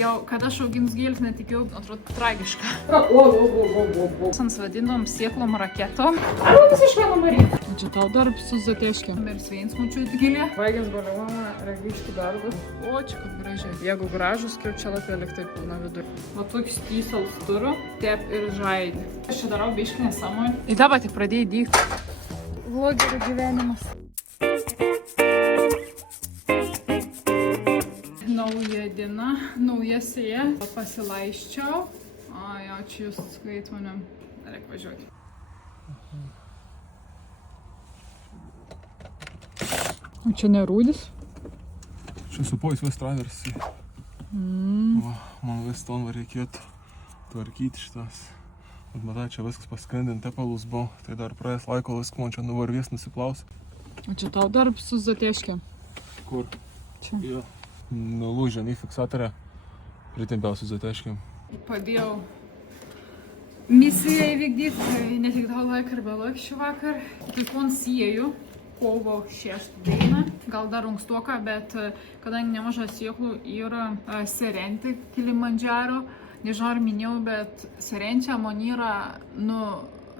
Jau kada aš augins gėlės netikėjau, atrodo tragiška. Sans vadindom sėklom raketom. Arba visiškai numaryti. Čia tau darbs su zateškiam. Ir sveinsmučių gėlė. Vaigęs baliavama, regištų darbas. O, čia kaip gražiai. Jeigu gražus, kaip čia lapė liktai pilna vidur. O toks tysals turiu, tep ir žaidį. Aš čia darau biškį nesąmonį. Į dabar tik pradėjai dykti. Vlogerio gyvenimas. Nauja diena, nauja sėja. Pasilaisčiau. Ai, ačiū jūs skaitmanim. Reik važiuoti. O čia nerūdis? Čia supojus vis traversai. Man vis ton reikėtų tvarkyti šitas. Bet matai, čia viskas paskrendint tepalus buvo. Tai dar praėjęs laiko viską man čia nuvarvės nusiplaus. O čia tau darbs su zateškiam. Kur? Čia. Jo. Nulūžė į fiksatorę. Pritempiau su zateškiam. Padėjau misiją įvykdyti, tai ne tik dėl laiką ir belak šį vakar. Kiekvien sieju kovo 6 dieną, gal dar ankstoka, bet kadangi nemaža sėklų yra Serenti Kilimandžaro, nežinau ar minėjau, bet Serenčia man yra,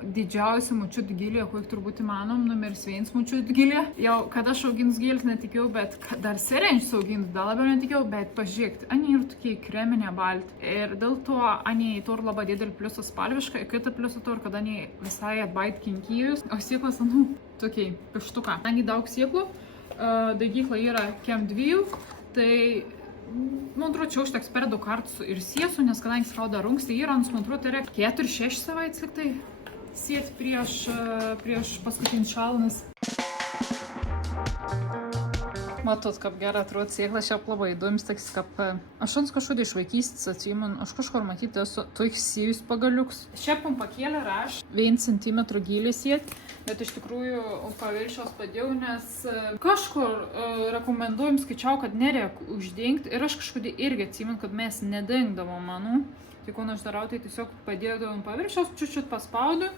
didžiausia mučiut gilė, kokį turbūt įmanom, numeris 1 mučiut gilė. Jau kada aš augins gėlės netikėjau, bet dar Serenčius augins dar labiau netikėjau, bet pažiūrėkit, ani ir tokie kreminė balti. Ir dėl to ani tur labai didelį pliusą spalvišką, ir kitą pliusą tur, kad ani visai atbait kinkijus, o sėklas, tokiai pištuką. Ani daug sėklų, daigykla yra kem 2, tai atrodo, užteks per 2 kartus ir sėsiu, nes kadangi skauda rungstį, yra, atrodo, tai yra 4-6 savaitės liktai sėti prieš paskutinį šalnas. Matot, kaip gerai atrodo sėkla, šiaip labai įdomis, toks kaip aš kažkodėl iš vaikystės atsimenu, aš kažkur matyti esu toks sėjus pagaliuks. Šiaip pakėlė raš 1 cm gylį sėti, bet iš tikrųjų paviršiaus padėjau, nes kažkur rekomenduojam, skaičiau, kad nereik uždengti ir aš kažkodėl irgi atsimenu, kad mes nedengdavom manų. Tai ko aš darau, tai tiesiog padėdavom paviršiaus, čiut paspaudu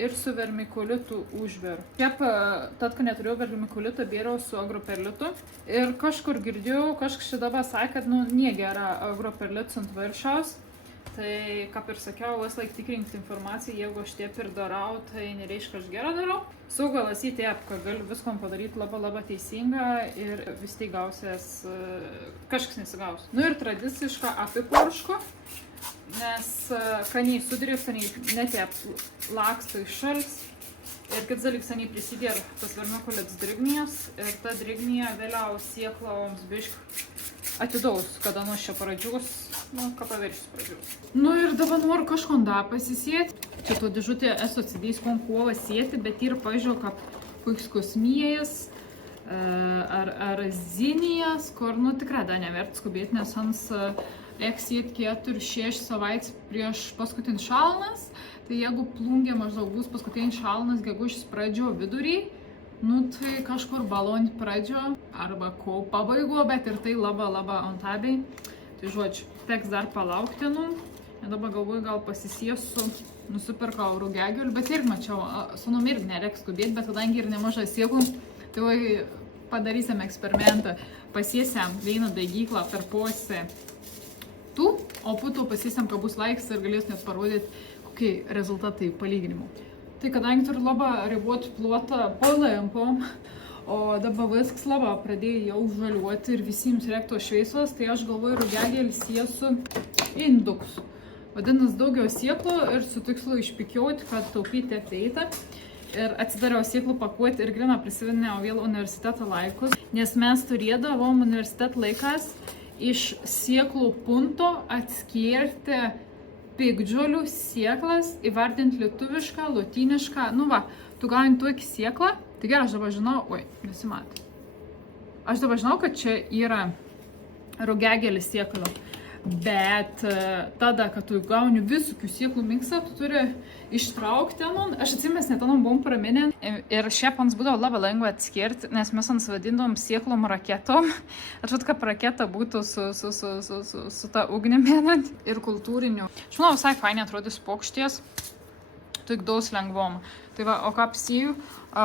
ir su vermikulitu užveru. Šiaip, tad, kai neturėjau vermikulito, bėriau su agroperlitu. Ir kažkur girdėjau, kažkas šitą sakė, kad negera agroperlitus ant viršaus. Tai, kaip ir sakiau, laik tikrinti informaciją, jeigu aš taip ir darau, tai nereiškia, aš gerą darau. Saugalas į taip, kad galiu viskom padaryti labai teisinga ir vis tai gausies, kažkas nesigaus. Ir tradiciška apiporško, nes kaniai sudrės, kaniai netep laksto iš šals. Ir kitas dalykas, kaniai prisidėr tas vermikulės drėgmės ir ta drėgmė vėliau sėkloms bišk atidaus, kada nuo šio pradžios, ką paviršius pradžios. Ir dabar noriu kažkondą pasisėti. Čia to dėžutė esu atsidėjus konkuolą sėti, bet ir pažiūrėjau, kaip koks kosmijas ar zinijas, kur, tikrai da nevert skubėti, nes ans reikia sėti 4-6 savaitės prieš paskutinį šalnas. Tai jeigu plungė maždaug bus paskutinis šalnas gegužės pradžio vidurį, tai kažkur balandžio pradžio arba kovo pabaigo, bet ir tai labai antabiai. Tai žodžiu, teks dar palaukti, ir dabar galvoju, gal pasisėsiu, nusipirkau rugiagėlių, bet irgi mačiau, sunom irgi nereikia skubėti, bet kadangi ir nemažai sėklų, tai padarysim eksperimentą. Pasėsim vieną daigyklą per posę tu, o po to pasėsim, kad bus laiks ir galėsim net parodyti, kokie rezultatai palyginimų. Tai kadangi turiu labai ribotą plotą palampom, o dabar viskas labai pradėjo jau žaliuoti ir visiems reiktų šviesos, tai aš galvoju rugiagėlį sėsiu induks. Vadinasi, daugiau sėklų ir su tikslu išpikiauti, kad taupyti efeitą. Ir atsidariau sėklų pakuoti ir grina prisiminėjau vėl universiteto laikus, nes mes turėdavom universiteto laikas iš sėklų punto atskirti piktžolių sėklas, įvardinti lietuvišką, lotynišką, tu gauni tokį sėklą, tai gerai, aš dabar žinau, nesimatė. Aš dabar žinau, kad čia yra rugiagėlis sėklų, bet tada, kad tu gauni visokių sėklų miksą, tu turi ištraukti, aš atsimės, net buvom praminę. Ir šiaip mums būdavo labai lengva atskirti, nes mes vadindom sėklom raketom. Atrodo, kad raketa būtų su ta ugnim ir kultūriniu. Aš manau, visai fainai atrodys pokšties. tik daus lengvom. Tai va, o ką apsijų,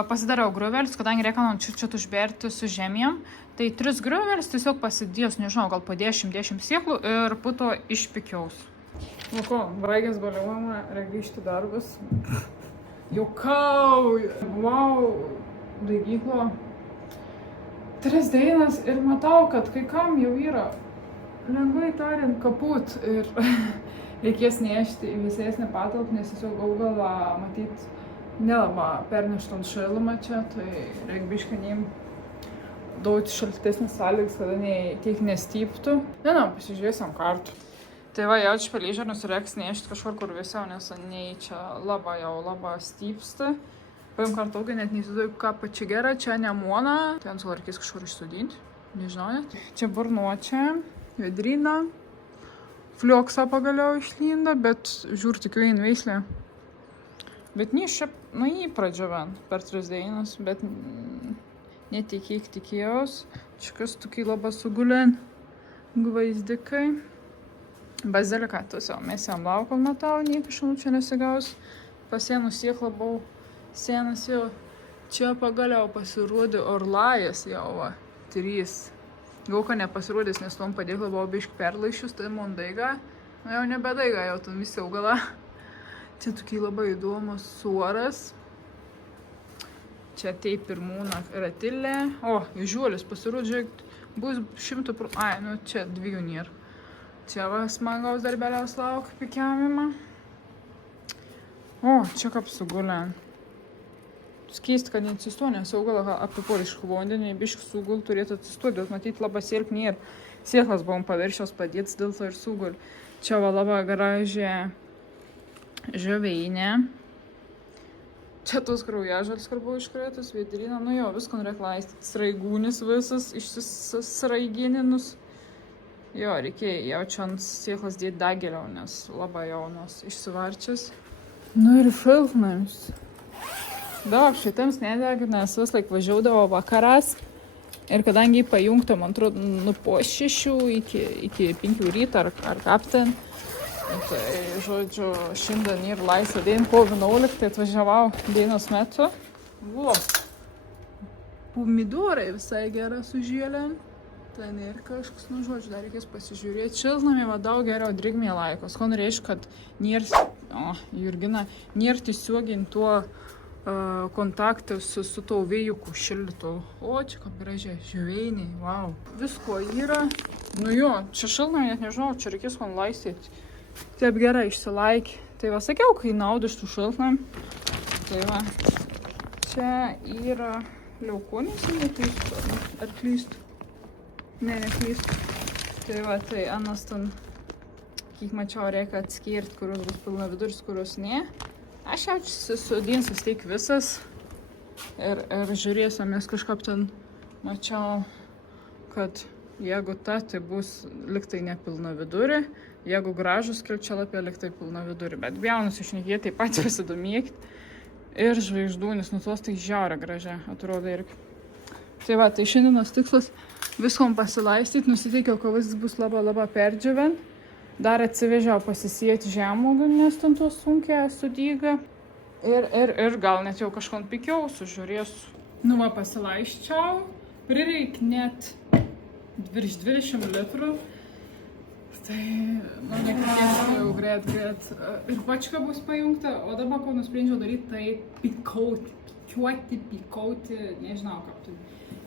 pasidariau griovelis, kadangi reikia man čia užberti su žemėm, tai 3 griovelis tiesiog pasidėjus, nežinau, gal po 10 sėklų ir puto išpikiaus. Nu ko, braigės baliuojama, reikia grįžti darbus. Jokauju! Wow, daigyklo. 3 dienas ir matau, kad kai kam jau yra, lengvai tariant, kaput ir reikės nešti į vėsesnę patalpą, nes tiesiog augalą matyt nelaba perneštam šilumą čia, tai reikia biškanim daug šaltesnis sąlygas, kada tiek nestyptų. Ne, pasižiūrėsim kartu. Tai va, jaučiu pelėžernus reiks nešti kažkur, kur vėsiau, nes nei čia labai stypsta. Paim kartu augai, net neįsivaizduoju, ką pačia gera, čia nemona. Ten gal reikės kažkur išsodinti, nežinau net. Čia burnuočia, vedrina, flioksa pagaliau išlinda, bet žiūr tikiu į veislę. Bet ne šiaip, jį pradžiavant per 3 dienas, bet netikėk tikėjaus. Čia kas tokiai labai sugulien gvaizdikai. Bazilika, tiesiog mes jam laukom matau, nieko šunų čia nesigaus. Pasienų sėklą buvau. Senas jau čia pagaliau pasirodė orlajas jau va, 3. Gauka nepasirodės, nes tom padėklą buvau biški perlaišius, tai man daiga. Jau nebedaiga, jau tam visi augalą. Čia tokie labai įdomus suoras. Čia taip pirmūna ratilė. O, žuolis pasirodė, bus 100%. Ai, nu čia 2 nėra. Čia va smagaus darbeliaus lauk pikiavimą. O, čia kaip sugulė. Keista, kad neatsistuo, nes augalą apipol iš vandenį, biški sugul turėtų atsistuoti, bet matyti labai silpni ir sėklas buvom paviršiaus padėtis, dėl to ir sugul. Čia va labai gražią žaveinę. Čia tos kraujažals, kur buvo iškrėtus, vedrina, nu jo, viską reikia laistyti. Sraigūnis visas, išsisraigininus. Jo, reikėjo jaučiant sėklas dėti dar geriau, nes labai jaunas išsivarčias. Nu ir šiltnamis. Daug šitams nedega, nes vis laik važiuodavo vakaras ir kadangi pajungta, man atrodo, po 6 iki 5 ryto ar kapten, tai, žodžiu, šiandien ir laisvą dieną po 11, tai atvažiavau dienos metu. Buvo. Pomidorai visai gera su žėlėm. Ten ir kažkas, nu, žodžiu, dar reikės pasižiūrėti. Šiltnamį va daug geriau drėgmė laikos. Ko norėčiau, kad Jurgina, nėra tiesiogiai tuo kontaktą su to vėjuku šildytu. O, čia kaip gražiai, žveiniai, wow. Visko yra. Nu jo, čia šiltnamį net nežinau, čia reikės man laistyti. Taip gerai išsilaikė. Tai va, sakiau, kai naudu iš tų šiltnamį. Tai va, čia yra leukonės, neklystu, ar klystu? Ne, neklystu. Tai va, tai anas ten, kiek mačiau, reikia atskirti, kurios bus pilna viduris, kurios ne. Aš jau sudinsiu steik visas ir žiūrėsiu, nes kažkaip ten mačiau, kad jeigu tai bus liktai nepilna vidurį, jeigu gražus kelčialapė liktai pilna vidurį, bet bjaunus išnekėti taip pat pasidomėkit. Ir žvaigždūnis, nu tos tai žiaura gražia, atrodo irgi. Tai va, tai šiandienos tikslas viskom pasilaistyti, nusiteikiau, kad viskas bus labai perdžiavent. Dar atsivežiau pasisėti žemuogių, nes ten tos sunkiai sudyga. Ir gal net jau kažkon pikiau, sužiūrėsiu. Nu va, pasilaisčiau. Prireik net virš 20 litrų. Tai, nu, nekriesiu jau greit. Ir pačka bus pajungta, o dabar, ko nusprendžiau daryti, tai pikuoti, nežinau kaip tai.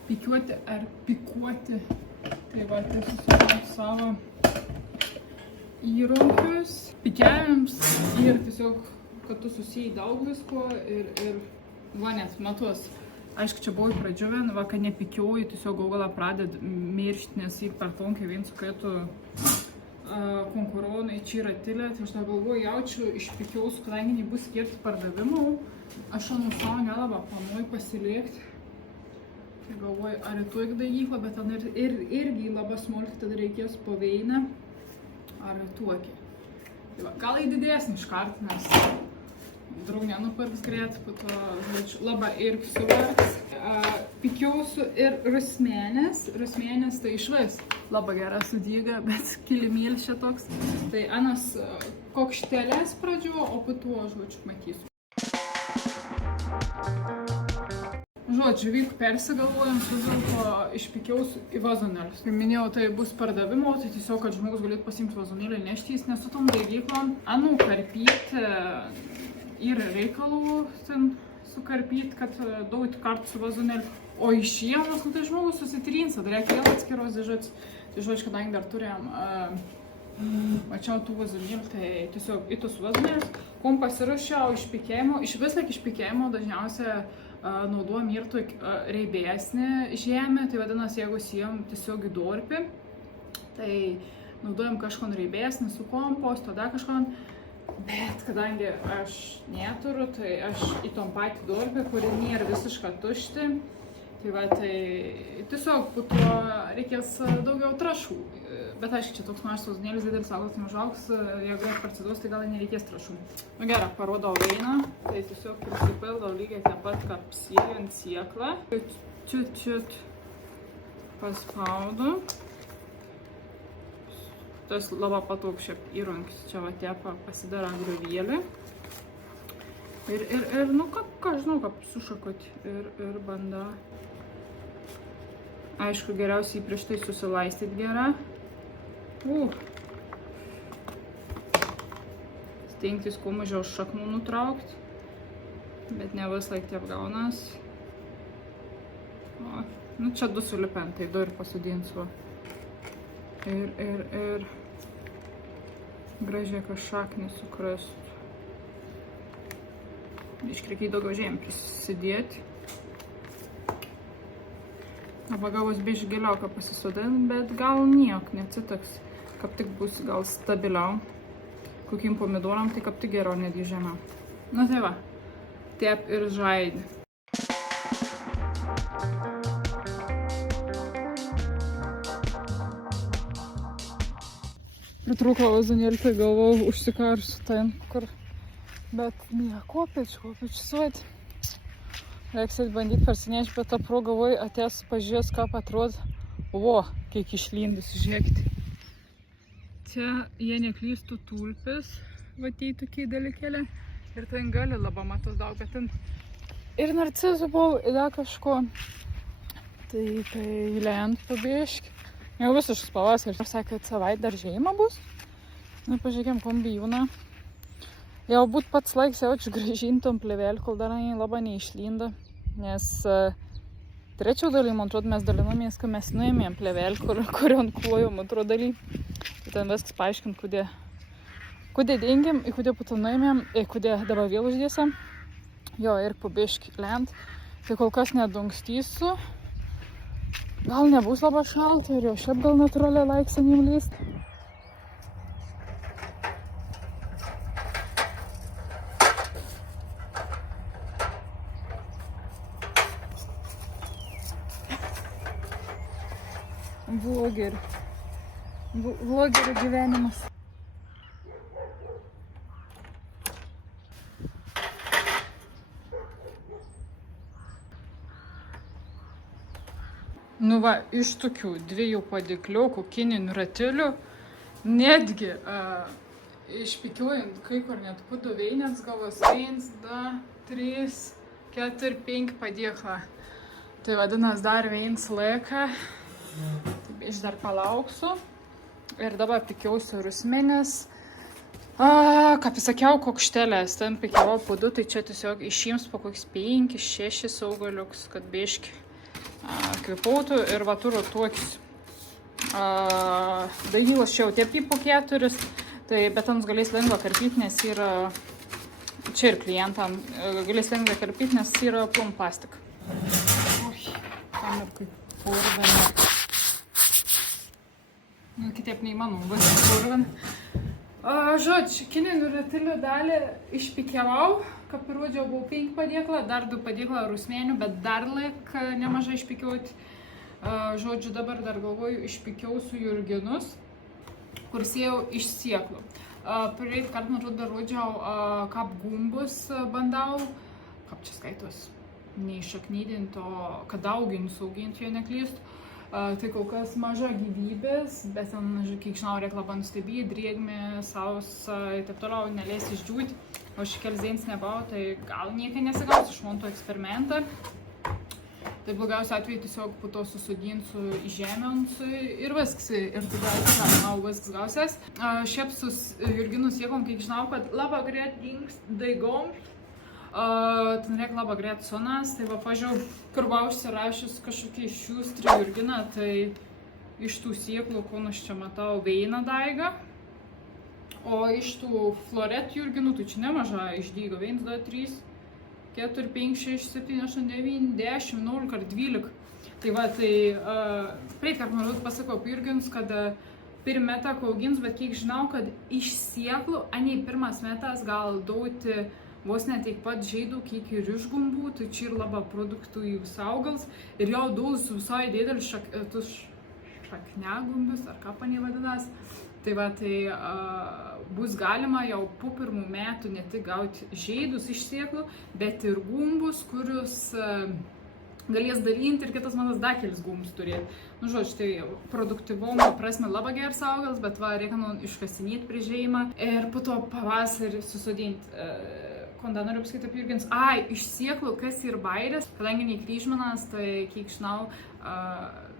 Pikiuoti ar pikuoti. Tai va, tai susitikau savo įrankius, pikiavimams ir tiesiog, kad tu susijai daug visko ir va net matos. Aišku, čia buvo pradžiuven, va, kad nepikiauju, tiesiog augalą praded miršti, nes jį per tonkiai vien sukrėtų konkuronai čia yra tilė. Tai aš tą galvoju, jaučiu išpikiausiu, kadangi nebus skirti pardavimų. Aš anu savo nelabą planuoju pasiliekti. Tai galvoju, ar rytoj daigyklą, bet ten irgi labai smulkiai tada reikės paveinę. Ar tuokį. Tai va, gal į didesnį iškart, nes draug nenupirks greit, po to, žodžiu, labai irgi suvargs. Pikiausiu ir rusmenės. Rusmenės tai išvis labai gera sudyga, bet kilimėlis čia toks. Tai anas kokštelės pradžio, o po to, žodžiu, matysiu. Žodžiu, vyk persigalvojam, vis dėlto išpikiaus į vazonėlius. Kaip minėjau, tai bus pardavimo, tai tiesiog, kad žmogus galėtų pasiimti vazonėlį ir nešti, jis nes su tom daigyklom, karpyti ir reikalų ten sukarpyti, kad daug kartų su vazonėliu. O iš jienos, tai žmogus susitrinsa, dar reikia vėl atskiros dėžutės. Tai žodžiu, kadangi dar turėjom mačiau tų vazonėlių, tai tiesiog į tus vazonėlius, kom pasiruošiau išpikėjimo, iš vis laik išpikėjimo dažniausiai naudojam ir reibesnį žemę, tai vadinasi, jeigu sėjom tiesiog į dorpį, tai naudojam kažkon reibesnį su kompostu, tada kažkon, bet kadangi aš neturiu, tai aš į tom patį dorpį, kuri nėra visiškai tušti, tai va, tai tiesiog po to reikės daugiau trašų, bet aišku, čia toks mažas vazonėlis didelis augalas neužaugs, jeigu greit parsiduos, tai gal nereikės trašų. Nu gerai, parodau veiną, tai tiesiog prisipildau lygiai taip pat, kaip sėjant sėklą. Čiut paspaudu. Tas labai patogu šiaip įrankis, čia va tepa pasidara griovėlį. Ir nu ką žinau, kaip sušakoti ir banda. Aišku, geriausiai prieš tai susilaistyti gerą. Stengtis kuo mažiau šaknų nutraukti, bet ne vis laik taip gaunas. Nu čia du sulipentai, du ir pasodinsiu. Ir gražiai, kad šaknį sukrastų. Iškreikiai daugiau žemė prisidėti. Arba gavus biškį giliau, kad pasisodint, bet gal nieko neatsitiks. Kaip tik bus gal stabiliau. Kokiem pomidoram, tai kaip tik geriau netgi žemiau. Nu tai va, tep ir žaidė. Pritrūko vazonėlį, tai galvau užsikarsiu ten, kur. Bet nieko, pečiuot. Reiks bandyti parsinešti, bet tą pro galvoj atės pažiūrės, kaip atrodo. O, kiek išlindus, žiūrėkite. Čia, jie neklystų tulpės, va tai tokie dalykėlė. Ir ten gali labai matos daug, bet ten ir narcizų buvo, ir dar kažko. Tai lent pabiški. Jau visiškas pavasaris. Aš sakė, kad savaitę dar žiema bus. Nu, pažiūrėkim, kombijūną. Jau būt pats laiks jaučiu grąžintom plėvelį, kol dar labai neišlinda. Nes trečiau daly, man atrodo, mes dalinomės, kad mes nuėmėm plėvelį, kurio ant klojom antro daly. Tai ten viskas paaiškint, kodėl dengiam, į kodėl po to nuėmėm, kodėl dabar vėl uždėsim. Jo, ir pabiški lent. Tai kol kas nedungstysiu. Gal nebus labai šalta ir jau šiaip gal natūraliai laiksim jim lyst. Vlogerio gyvenimas. Nu va, iš tokių dviejų padėkliokų kininių ratilių, netgi išpikiuojant kai kur net puduveinės gavos 1, 2, 3, 4, 5 padėklą. Tai vadinas dar viens laiką. Aš dar palauksiu. Ir dabar pikiausiu rusmenis. Kaip sakiau, kokštelės, ten pikiau pudu, tai čia tiesiog išims po kokius 5-6 augaliukus, kad biški kvipautų. Ir va turiu tokius daigylas čia jau tepį po 4, tai bet ten galės lengva karpyti, nes yra, čia ir klientam galės lengva karpyti, nes yra plum plastik. Tam ir kaip purvina. Nu, kitaip neįmanoma, viskas purvina. Žodžiu, kininių ratilių dalį išpikiavau, kaip ir rodžiau, buvo 5 padėklą, dar 2 padėklą rusmenių, bet dar laik nemažai išpikiauti. Žodžiu, dabar dar galvoju, išpikiausiu jurginus, kur sėjau iš sėklų. Praeit kartą, man atrodo, rodžiau, kaip gumbus bandau, kaip čia skaitos, neišaknydinto, kad auginus auginti, jo neklystu. Tai kol kas maža gyvybės, bet ten, kiek žinau, reikia labai nustebyti, drėgmė, sausa ir taip toliau, neleis išdžiūti. O šikelis dienas nebavo, tai gal niekai nesigaus iš monto eksperimentą. Tai blogiausiu atveju tiesiog po to susodinsiu į žemę ir viskas. Ir tada, manau, viskas gausias. Šiaip su Jurginu siekom, kiek žinau, kad labai greit dings daigom. Ten reikia labai greit sonas, tai va, pažiūrėjau, kur buvau užsirašius kažkokie šiūstri Jurginą, tai iš tų sieklų, ko aš čia matau, veina daiga. O iš tų floret Jurginų, tai čia nemaža išdygo, 1, 2, 3, 4, 5, 6, 7, 8, 9, 10, 11 ar 12. Tai va, tai praeikart noriu pasakau apie Jurginus, kad pirmą metą augins, bet kiek žinau, kad iš sieklų, anei pirmas metas gal duoti vos ne tiek pat žaidų, kiek ir iš gumbų, tai čia ir labai produktyvus augals. Ir jau daus visai didelis šakniagumbius, ar ką panė vadinas. Tai va, tai bus galima jau po pirmų metų ne tik gauti žaidus iš sieklų, bet ir gumbus, kurius galės dalinti ir kitas manas dar kelis gumbus turėti. Nu, žodžiu, tai produktyvumo prasme labai geras augalas, bet va, reikia iškasinėti prižiūrėjimą ir po to pavasarį susodinti. Ko dar noriu pasakyti apie Jurgins? Iš sieklų, kas ir bairės, kadangi nei kryžminas, tai kiek žinau,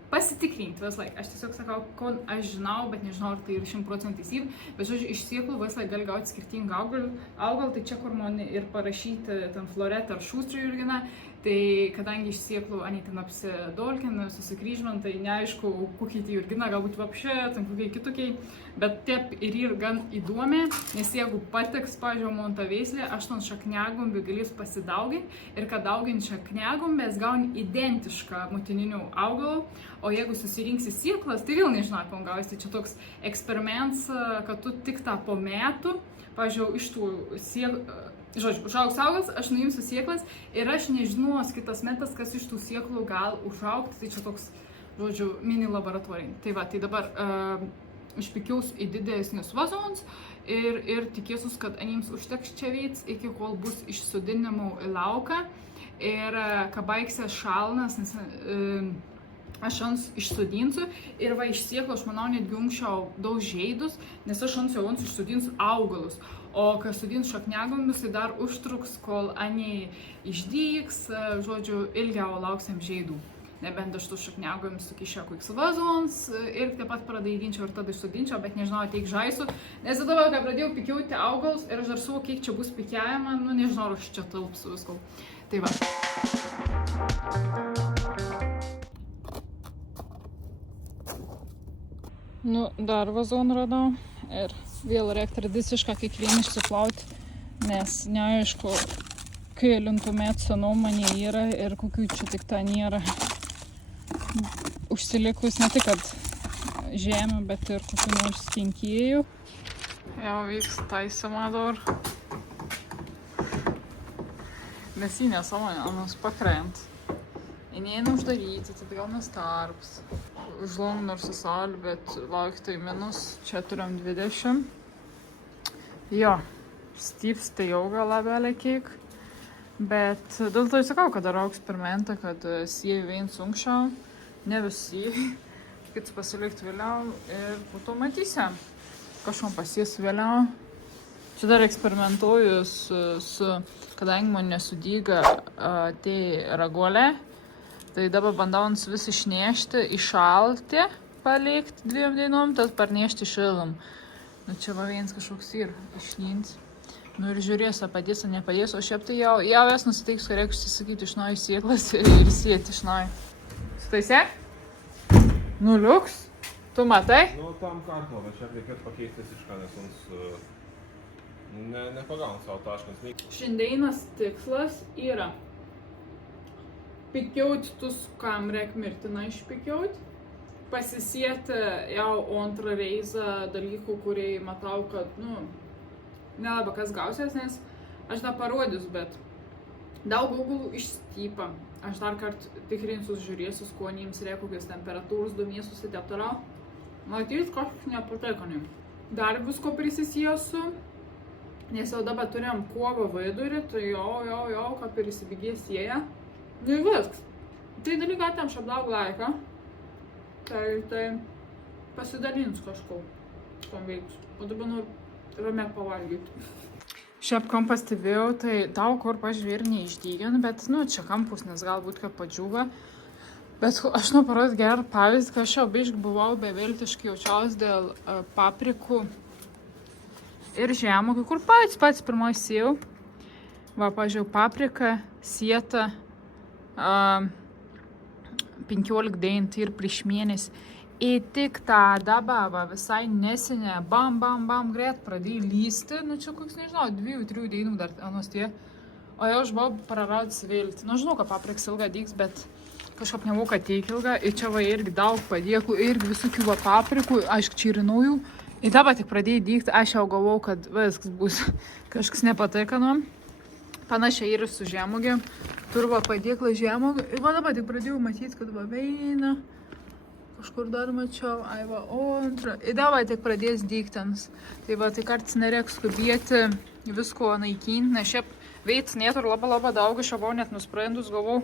pasitikrinti vis laik. Aš tiesiog sakau, ko aš žinau, bet nežinau, ar tai ir 100% teisybė. Bet, žodžiu, iš sieklų vis laik gali gauti skirtingą augalą, tai čia, kur man ir parašyti ten floret ar šūstri Jurginą, tai kadangi iš sieklų, anei ten apsidolkin, susikryžman, tai neaišku, kokie tai Jurgina, galbūt vapšė, ten kokie kitokiai, bet taip ir gan įdomi, nes jeigu patiks, pažiūrėjau, man tą veislę, aš ten šakniagumbi galėsiu pasidauginti ir kad daugint šakniagumbės gauni identišką motininių augalų, o jeigu susirinksi sieklas, tai vėl nežinau, kam gausi, tai čia toks eksperimentas, kad tu tik tą po metų, pažiūrėjau, iš tų sieklų, žodžiu, užaugs augalas, aš nuimsiu sieklas ir aš nežinos kitas metas, kas iš tų sieklų gal užaugti, tai čia toks, žodžiu, mini laboratorijai. Tai va, tai dabar išpikiaus į didesnius vazonus ir tikėsiu, kad anims užteks čia veids, iki kol bus išsodinimų į lauką ir kai baigsia šalnas, nes aš ant išsodinsiu ir va iš sieklo, aš manau, netgi anksčiau daug žaidus, nes aš ant išsodinsiu augalus. O kai sodins šakniagumbius, tai dar užtruks, kol aniai išdygs, žodžiu, ilgiau lauksim žaidų. Nebent aš tų šakniagumbius sukišiu kokius vazons ir taip pat pradaiginčiau ir tada išsodinčiau, bet nežinau, teik žaisiu. Nes tada, kai pradėjau pikiauti augalus ir aš dar suvokiau, kiek čia bus pikiavimą, nu nežinau, aš čia talpsiu visko. Tai va. Nu, dar vazoną radau ir vėl reikia tradicišką kiekvieną išsiplauti, nes neaišku, kelintų metų senumo man yra ir kokių čia tik ten nėra užsilikus, ne tik kad žemė, bet ir kokių nors kenkėjų. Jau vyks taisymą dar. Nes jį nesąmonė, mums pakrent. Jį neina uždaryti, tai gal nestarps. Žlong nors į salį, bet lauktai minus, čia turim 20. Jo, styps tai jau gal labelė kiek. Bet dėl to sakau, kad darau eksperimentą, kad sieju vien sunksčiau, ne visi, kits pasilikti vėliau ir po to matysim. Kažkom pasies vėliau. Čia dar eksperimentuoju kadangi man nesudyga tai ragolė. Tai dabar bandau vis išnešti, išalti, palikti 2 dienom, tad parnešti šilum. Nu čia va viens kažkoks ir išnins. Nu ir žiūrėsiu, padės ar nepadės, o šiaip tai jau es nusiteiks, kad reikia užsisakyti iš naujo sieklas ir sėti iš naujo. Sutaisė? Nu liuks, tu matai? Nu tam kartu, bet šiaip reikėtų pakeisti visišką, nes mums nepagaun savo taškas. Šiandienas tikslas yra pikiauti tus, kam reikia mirtinai išpikiauti, pasisieti jau antrą reizą dalykų, kurie matau, kad, nelabai kas gausias, nes aš dar parodysiu, bet daug augalų išstypa. Aš dar kartą tikrinsiu, žiūrėsiu, skonims reikia kokios temperatūros, domėsius ir taip toliau. Matys, kažkas nepatiko. Dar visko prisisėsiu, nes jau dabar turėjom kovo vidurį, tai jau, kaip ir įsibėgės sėja. Nu ir viskas. Tai dalykai atem šiaip daug laiko. Tai pasidalins kažko, kom veiks. O dabar noriu ramiai pavalgyti. Šiaip kam pastebėjau, tai daug kur pažiūrėjau ir neišdygin, bet, čia kampus, nes galbūt kaip padžiūva. Bet aš noriu parodyti gerą pavyzdį, kad aš jau biškai buvau beviltiškai jaučiaus dėl paprikų ir žemuogių, kur pats pirmoji sėjau. Va, pažiūrėjau, paprika, sieta, 15 dienų ir prieš mėnesį. Ir tik tada, va, visai nesenė, bam, greit pradėjo lysti, čia koks, nežinau, 2-3 dienų dar anos tie. O jau aš buvau praradus viltį. Žinau, kad papriks ilga dyks, bet kažkaip nebuvau, kad tiek ilga. Ir čia va irgi daug padėkų, irgi visokių va paprikų, aišku, čia ir naujų. Ir dabar tik pradėjo dygti, aš jau galvau, kad viskas bus kažkas nepataikano. Panašiai ir su žemuogėm. Turiu va padėklą žemuogę. Ir va dabar tik pradėjau matyti, kad va veina. Kažkur dar mačiau, va, antrą. Ir dabar tik pradės dygtens. Tai va, tai kartais nereikia skubėti visko naikinti, nes šiaip veids net ir labai daug, aš jau buvau net nusprendus, galvau,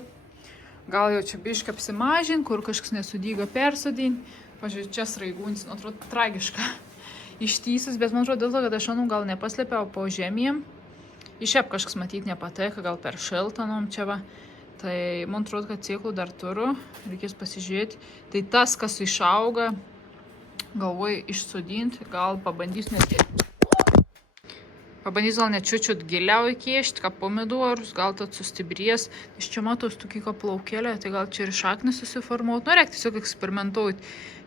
gal jau čia biškai apsimažint, kur kažkas nesudyga persodinti. Pažiūrėjau, čia sraigūnis, atrodo, tragiška ištysis, bet man atrodo dėl to, kad aš gal nepaslėpiau po žemėm. Ir šiaip kažkas matyti nepateka, gal per šiltanom čia va. Tai man atrodo, kad sėklų dar turiu, reikės pasižiūrėti. Tai tas, kas išauga, galvoju išsodinti, gal pabandysiu gal net čiut giliau įkiešti, kaip pomidorus, gal tad sustibrės. Iš čia matos tokį kaip plaukėlę, tai gal čia ir šaknis susiformuoti. Reikia tiesiog eksperimentuoti.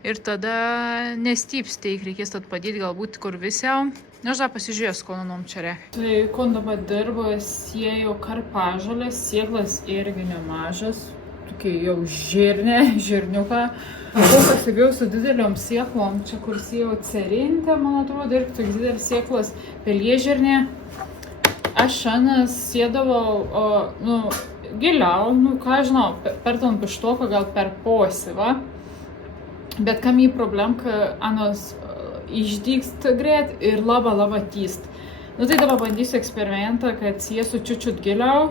Ir tada nestypsteik, reikės tad padėti galbūt kur visiau. Aš dar pasižiūrėjęs, ko nanom čia reikia. Tai, ko dabar dirbu, sėjau karpažolės, sėklas irgi nemažas, tokia jau žirniuką. Ko pasibėjau su dideliom sėklom, čia kur sėjau cerintę, man atrodo, ir toks didelis sėklas pelėžirnė. Aš šiandien sėdavau, giliau, ką žinau, per ton pištoką, gal per posį, va. Bet kam į problem, kad anos išdygst greit ir labai tyst. Tai dabar bandysiu eksperimentą, kad sėsiu čiut giliau.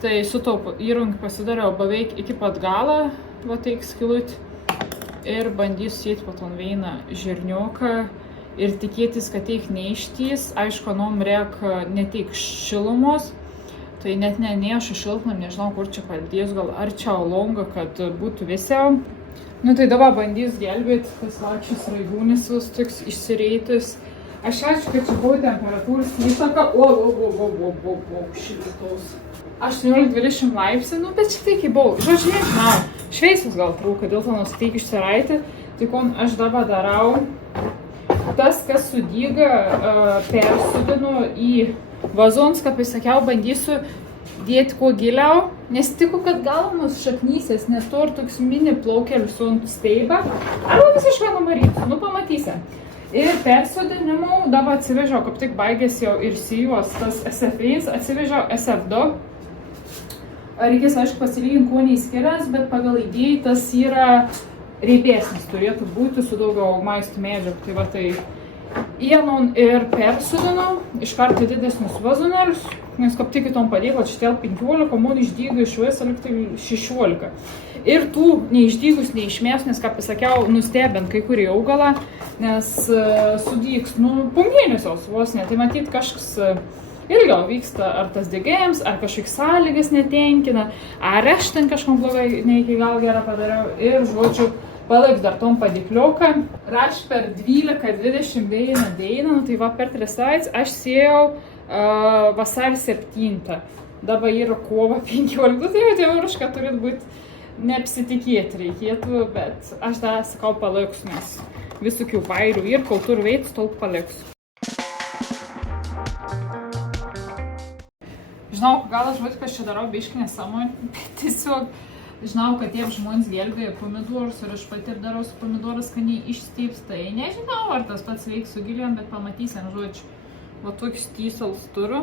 Tai su to įrankiu pasidariau beveik iki pat galo, va taip skilutį. Ir bandysiu sėti po ton vieną žirniuką ir tikėtis, kad teik neištys. Aišku, reikia ne tik šilumos, tai net nenešu šiltnam, nežinau, kur čia padės, gal arčiau longo, kad būtų vėsiau. Tai dabar bandys gelbėti, tas lakščius raigūnis toks išsireitus. Aš aišku, kad čia buvo temperatūros įtaka, šiltos. 18-20 laipsnių, bet čia taip buvau. Žodžiu, nežinau, šveisus gal trūka, dėl to nusiteik išsiraiti. Tai kon aš dabar darau, tas, kas sudyga, persudinu į vazons, kaip aš sakiau, bandysiu dėti kuo giliau, nes tikiu, kad gal mus šaknysis, nes to ir toks mini plaukelius su ant steiba, arba visiškai numarysiu, pamatysim. Ir persodinimų dabar atsivežiau, kaip tik baigėsi jau ir sijos tas SF1, atsivežiau SF2. Reikės, aišku, pasilyginti, kuo neįskirias, bet pagal idėją tas yra riebesnis, turėtų būti su daugiau maisto medžiagų. Tai va tai ėnon ir persodinau, iš karto didesnius vazonėlius, nes kaip tik kitom padėklo, šitel 15, man išdygo iš viso liktai 16. Ir tų neišdygus, neišmės, nes, kaip pasakiau, nustebint kai kurį augalą, nes sudygs, po mėnesios vos ne, tai matyt kažkas ilgiau vyksta, ar tas degėjams, ar kažkoks sąlygas netenkina, ar aš ten kažkom blogai, ne iki gal gerą padariau ir, žodžiu, palaiks dar tom padėklioką. Raš per 12-20 dieną, tai va per 3 savaites aš sėjau vasarį 7. Dabar yra kovo 15, tai jau teoriškai turėtų būti neapsitikėti reikėtų, bet aš dar sakau palaiksiu, nes visokių vairių ir kol turiu veids, tol palaiksiu. Žinau, gal aš viską čia darau biškį nesąmonę, bet tiesiog žinau, kad tie žmonės gelbėja pomidorus ir aš pati ir darau su pomidorus, kad jie išstyps, tai nežinau, ar tas pats veiks su giliam, bet pamatysim, žodžiu. Va tokius tysals turiu,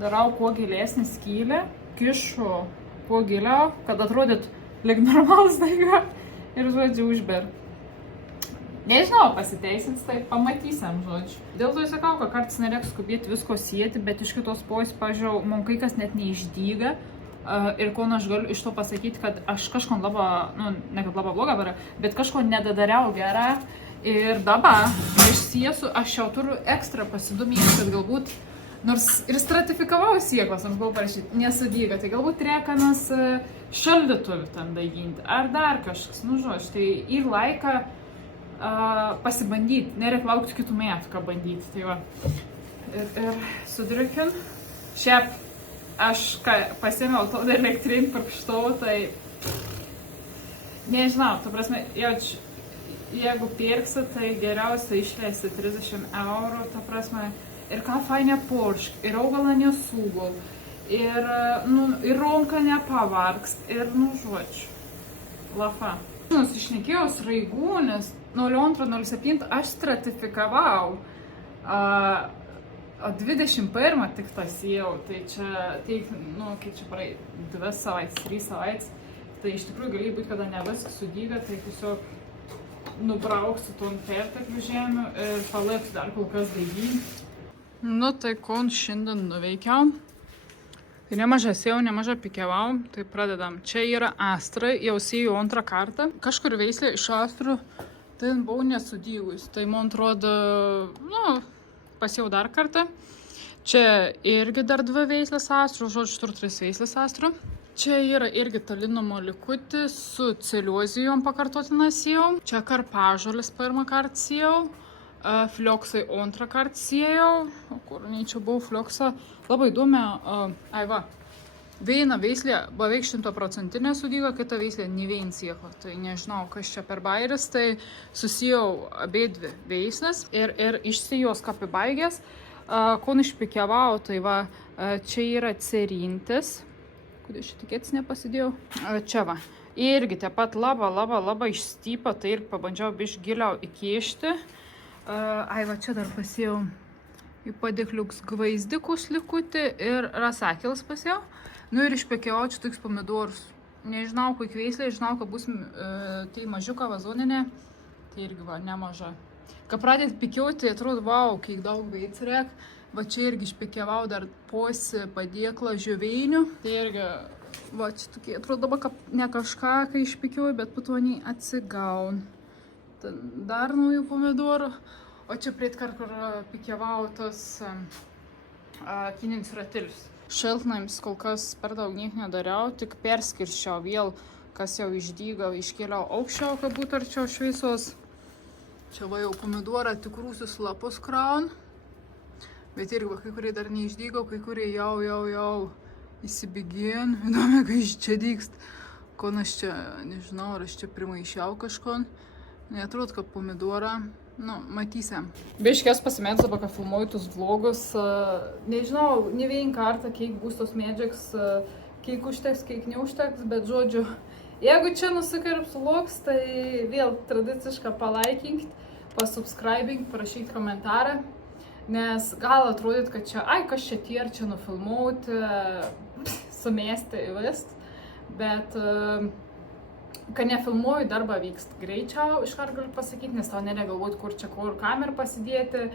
darau kuo gilesnį skylę, kišu kuo giliau, kad atrodytų lyg normalus daiga ir, žodžiu, užber. Nežinau, pasiteisins, tai pamatysim, žodžiu. Dėl to sakau, kad kartais nereikia skubėti visko sieti, bet iš kitos pusės, pažiūrėjau, man kai kas net neišdyga, Ir ko aš galiu iš to pasakyti, kad aš kažko labai, nu, ne kad labai bloga, bet kažko nedadariau gerą. Ir dabar aš jau turiu ekstra pasidomėti, kad galbūt, nors ir stratifikavau sieklas, nors buvau parašyti, nesudyga, tai galbūt rekanas šaldytuvį ten daiginti, ar dar kažkas, nu žodžiu, tai ir laiką pasibandyti, nereikia laukti kitų metų, ką bandyti, tai va. Ir sudriukin. Šiaip aš pasėmiau to elektrinį purkštuvą, tai nežinau, ta prasme, jeigu pirksi, tai geriausia išleisti 30 eurų, ta prasme, ir kafą nepuršk, ir augalą nesugul, ir ronką nepavargst, ir, nu, žodžiu, lafa. Išnekėjau sraigų, nes 02-07 aš stratifikavau, 21 tik tas jau, tai čia, nu, kai čia praei 2 savaitės, 3 savaitės, tai iš tikrųjų gali būti, kada ne viskas sudyga, tai tiesiog nubrauksiu ton perteklių žemių ir palaiksiu dar kol kas daiginti. Nu, tai kon šiandien nuveikiau. Tai nemažai sėjau, nemažai pikiavau, tai pradedam. Čia yra astrai, jau sėjau antrą kartą. Kažkur veislė iš astrų, tai buvau nesudygus. Tai man atrodo, nu, pasėjau dar kartą. Čia irgi dar 2 veislės astrų, žodžiu, tur 3 veislės astrų. Čia yra irgi talinomo likutis su celiozijom pakartotiną sėjau. Čia karpažolis pirmą kartą sėjau. Flioksai antrą kartą sėjau. O kur nei čia buvo flioksą. Labai įdomi. Viena veislė beveik 100% sudyga, kita veislė ne vien siekla. Tai nežinau, kas čia per bairis. Tai susijau abidvi veislės ir išsijos kapibaigės. Kon išpikiavau, tai va, čia yra cerintis. Kodėl šitą tikėtis nepasidėjau? Čia va. Irgi taip pat labai išstypa, tai ir pabandžiau biš giliau įkišti. Va čia dar pasėjau į padėkliuks gvaizdikus likutį ir rasakėlis pasėjau. Nu ir išpekiavau čia toks pomidorus. Nežinau, kokie veislė, žinau, kad bus tai mažiuka vazoninė. Tai irgi va, nemaža. Kai pradėt pikiauti, tai atrodo, vau, kiek daug veids reik. Va čia irgi išpekiavau dar posi padėklą žioveinių. Tai irgi, va čia tokie, atrodo dabar ne kažką, kai išpekiauju, bet po to nei atsigaun. Dar naujų pomidorų. O čia prietkart, kur pikiavau tos kininius ratilius. Šiltnaims kol kas per daug niek nedariau, tik perskirščiau vėl, kas jau išdygo, iškėliau aukščiau, kad būtų arčiau šviesos. Čia va jau pomidorą tikrūsius lapus kraun. Bet irgi, kai kurie dar neišdygo, kai kurie jau įsibėgien. Įdomi, kai iš čia dykst. Kon aš čia, nežinau, ar aš čia primaišiau kažkon. Neatrodo, kad pomidorą. Nu, matysim. Biškės pasimėdus dabar, kad filmuoju tus vlogus. Nežinau, ne vien kartą, kiek bus tos medžiags, kiek užteks, kiek neužteks, bet žodžiu, jeigu čia nusikirps vlogs, tai vėl tradiciškai palaikinkit, pasubscribink, parašykit komentarą. Nes gal atrodyt, kad čia, kas čia tie, ar čia nufilmuoti, sumėsti įvest, bet kad nefilmuoju, darbą vykst greičiau, iškart galiu pasakyti, nes tau nereikia galvoti, kur čia kur kamerą pasidėti,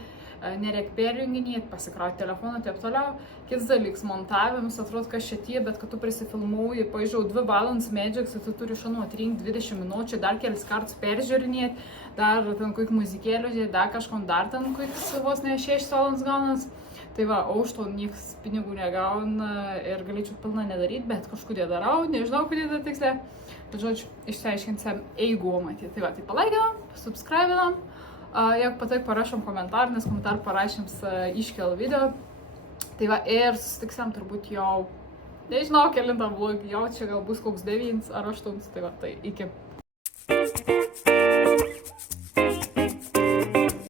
nereikia perjunginėti, pasikrauti telefoną, taip toliau. Kitas dalykas, montavimas, atrodo, kas čia tie, bet kad tu prisifilmuoji, pažiūrėjau, 2 valandas medžiags, tai tu turi atrinkti 20 minučių, dar kelis kartus peržiūrinėti, dar ten kokių muzikėlių, dar kažkom dar ten kokius vos ne 6 valandas gaunas. Tai va, o už to niekas pinigų negauna ir galėčiau pilną nedaryti, bet kažkodėl darau, nežinau, kodėl dar tiksliai. Bet žodžiu, išsiaiškinsim eigų matyti. Tai va, tai palaikinam, subscribinam. Jeigu patik, parašom komentarą, nes komentarą parašyms iškel video. Tai va, ir susitiksim turbūt jau, nežinau, kelintą vlogį, jau čia gal bus koks 9 ar 8. Tai va, tai iki.